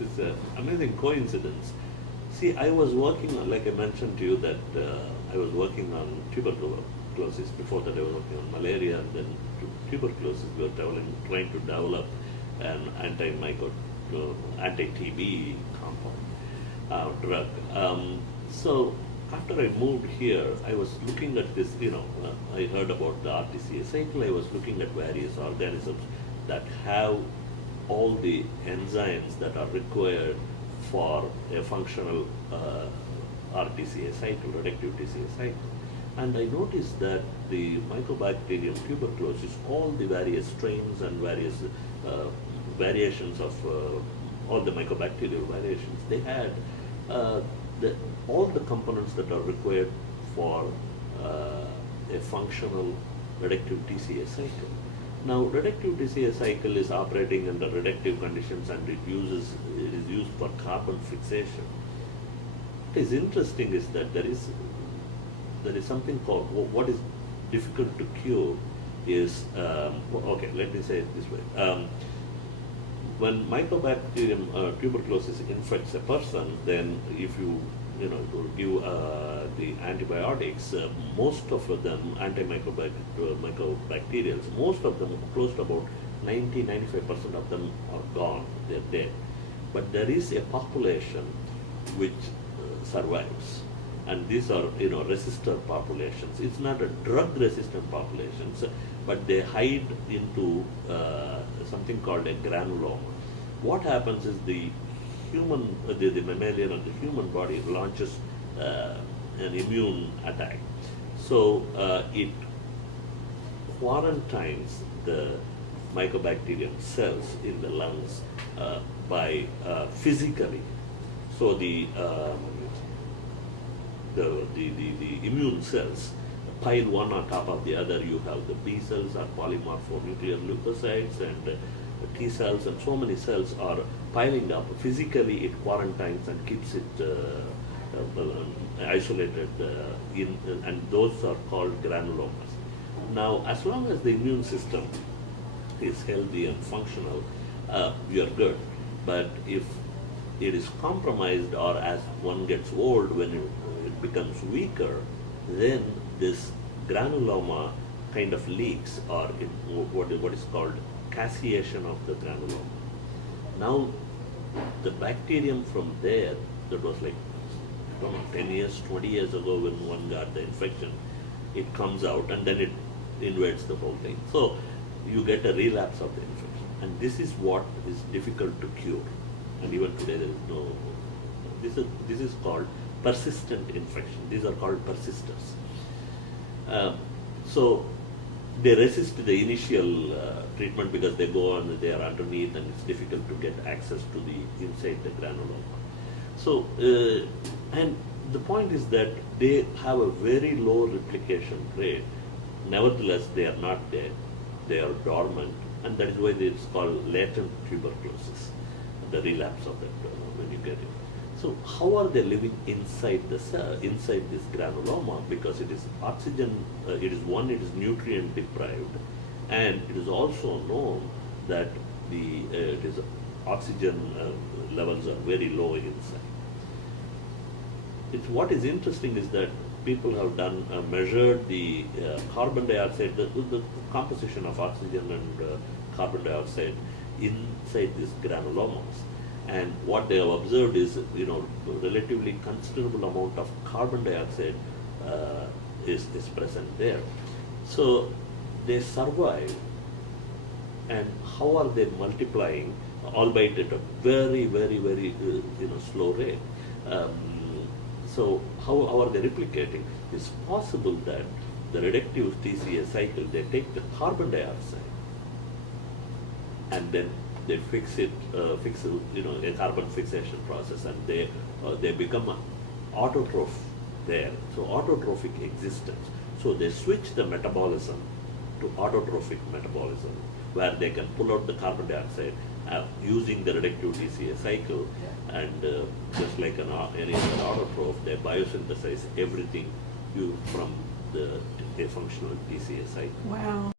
It's an amazing coincidence. See, I was working on, like I mentioned to you, that I was working on tuberculosis. Before that, I was working on malaria, and then tuberculosis. We were trying to develop an anti-TB compound drug. So after I moved here, I was looking at this. I heard about the RTCA cycle. I was looking at various organisms that have all the enzymes that are required for a functional RTCA cycle, reductive TCA cycle. And I noticed that the Mycobacterium tuberculosis, all the various strains and various variations of all the mycobacterial variations, they had all the components that are required for a functional reductive TCA cycle. Now, reductive TCA cycle is operating under reductive conditions, and it is used for carbon fixation. What is interesting is that there is something called, what is difficult to cure is, okay, let me say it this way. When Mycobacterium tuberculosis infects a person, then if you give the antibiotics, most of them, mycobacterials, most of them, close to about 90-95% of them are gone, they're dead. But there is a population which survives. And these are, resistor populations. It's not a drug-resistant populations, but they hide into something called a granuloma. What happens is the mammalian or the human body launches an immune attack. So it quarantines the mycobacterium cells in the lungs by physically. So the immune cells pile one on top of the other. You have the B cells are polymorphonuclear leukocytes, and T cells, and so many cells are piling up. Physically, it quarantines and keeps it isolated, and those are called granulomas. Now, as long as the immune system is healthy and functional, we are good. But if it is compromised, or as one gets old, when it becomes weaker, then this granuloma kind of leaks, or what is called caseation of the granuloma. Now, the bacterium from there, that was like 10 years, 20 years ago when one got the infection, it comes out and then it invades the whole thing. So you get a relapse of the infection. And this is what is difficult to cure. And even today there is no, this is called persistent infection. These are called persisters. So they resist the initial treatment because they go on, they are underneath, and it's difficult to get access to the inside the granuloma. So, and the point is that they have a very low replication rate. Nevertheless, they are not dead. They are dormant, and that is why it's called latent tuberculosis, the relapse of that when you get it. So how are they living inside the cell, inside this granuloma? Because it is oxygen, it is nutrient deprived, and it is also known that it is oxygen levels are very low inside. What is interesting is that people have measured the carbon dioxide, the composition of oxygen and carbon dioxide inside these granulomas. And what they have observed is, relatively considerable amount of carbon dioxide is present there. So they survive, and how are they multiplying, albeit at a very, very, very slow rate? So how are they replicating? It's possible that the reductive TCA cycle, they take the carbon dioxide and then they fix a carbon fixation process, and they become an autotroph there. So autotrophic existence. So they switch the metabolism to autotrophic metabolism, where they can pull out the carbon dioxide using the reductive TCA cycle, and just like any other autotroph, they biosynthesize everything from a functional TCA cycle. Wow.